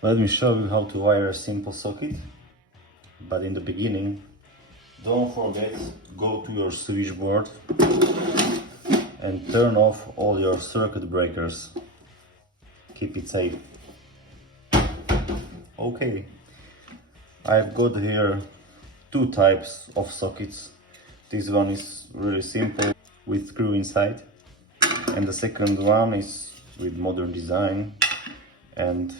Let me show you how to wire a simple socket, but in the beginning, don't forget, go to your switchboard and turn off all your circuit breakers. Keep it safe. Okay, I've got here two types of sockets. This one is really simple with screw inside, and the second one is with modern design and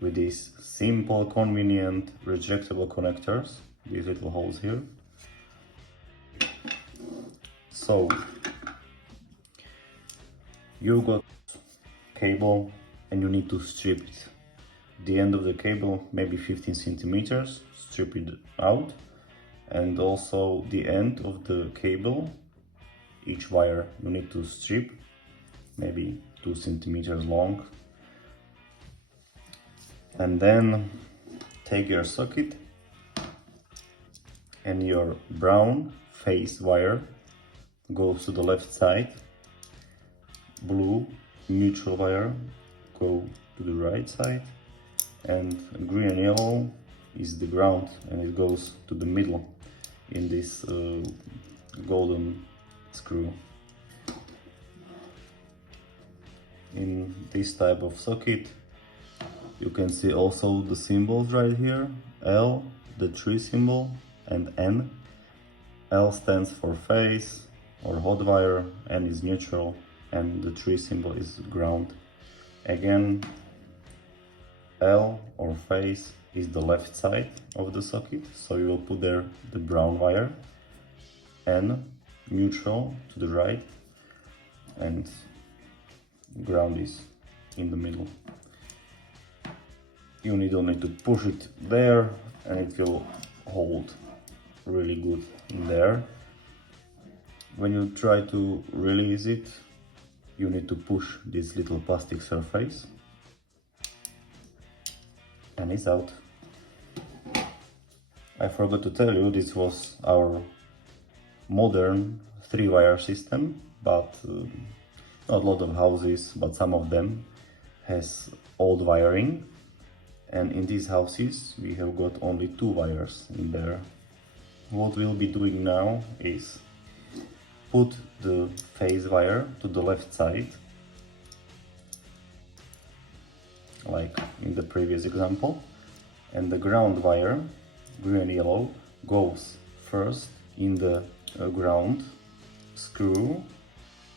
with these simple, convenient, retractable connectors, these little holes here. So you got cable and you need to strip it. The end of the cable, maybe 15 centimeters, strip it out, and also the end of the cable, each wire you need to strip, maybe 2 centimeters long. And then take your socket and your brown phase wire goes to the left side, blue neutral wire go to the right side, and green and yellow is the ground and it goes to the middle in this golden screw. In this type of socket you can see also the symbols right here, L, the 3 symbol, and N. L stands for phase or hot wire, N is neutral, and the 3 symbol is ground. Again, L or phase is the left side of the socket, so you will put there the brown wire, N, neutral to the right, and ground is in the middle. You need only to push it there and it will hold really good in there. When you try to release it, you need to push this little plastic surface and it's out. I forgot to tell you, this was our modern 3-wire system, but not a lot of houses, but some of them has old wiring. And in these houses we have got only 2 wires in there. What we'll be doing now is put the phase wire to the left side, like in the previous example, and the ground wire, green and yellow, goes first in the ground screw,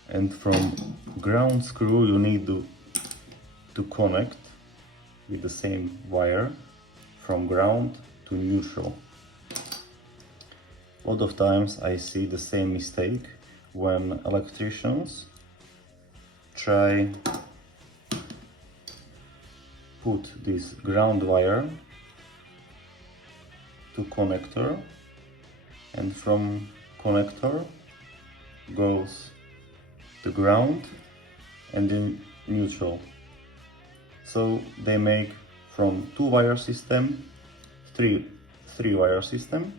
and from ground screw you need to connect with the same wire from ground to neutral. A lot of times I see the same mistake when electricians try put this ground wire to connector, and from connector goes the ground and then neutral. So they make from 2-wire system 3-wire system,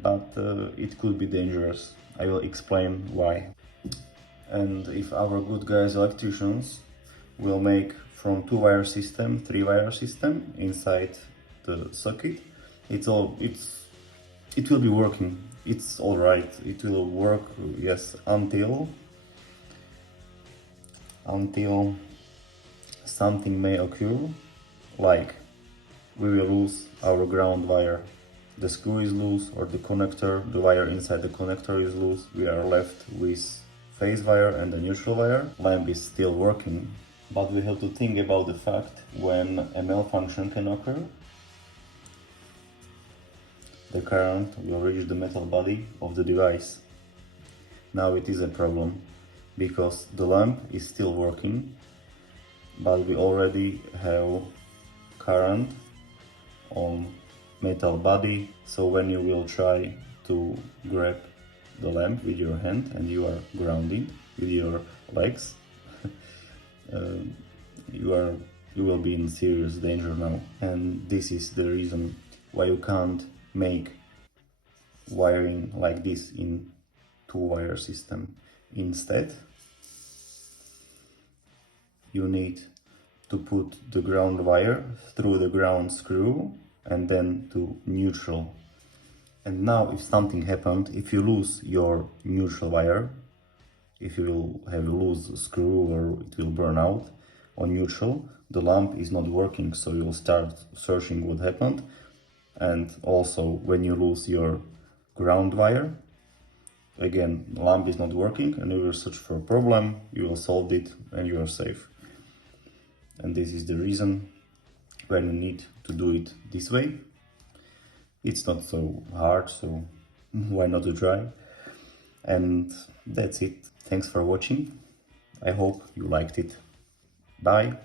but it could be dangerous. I will explain why. And if our good guys electricians will make from 2-wire system 3-wire system inside the socket, it will be working. It's all right. It will work, yes, until something may occur, like we will lose our ground wire, the screw is loose, or the connector, the wire inside the connector is loose. We are left with phase wire and the neutral wire. Lamp is still working, but we have to think about the fact when a malfunction can occur, the current will reach the metal body of the device. Now it is a problem, because the lamp is still working, but we already have current on metal body. So when you will try to grab the lamp with your hand and you are grounded with your legs, you will be in serious danger now. And this is the reason why you can't make wiring like this in 2-wire system. Instead, you need to put the ground wire through the ground screw and then to neutral. And now if something happened, if you lose your neutral wire, if you will have a loose screw or it will burn out on neutral, the lamp is not working, so you'll start searching what happened. And also when you lose your ground wire, again, the lamp is not working and you will search for a problem, you will solve it and you are safe. And this is the reason when you need to do it this way. It's not so hard, so why not to try? And that's it. Thanks for watching. I hope you liked it. Bye.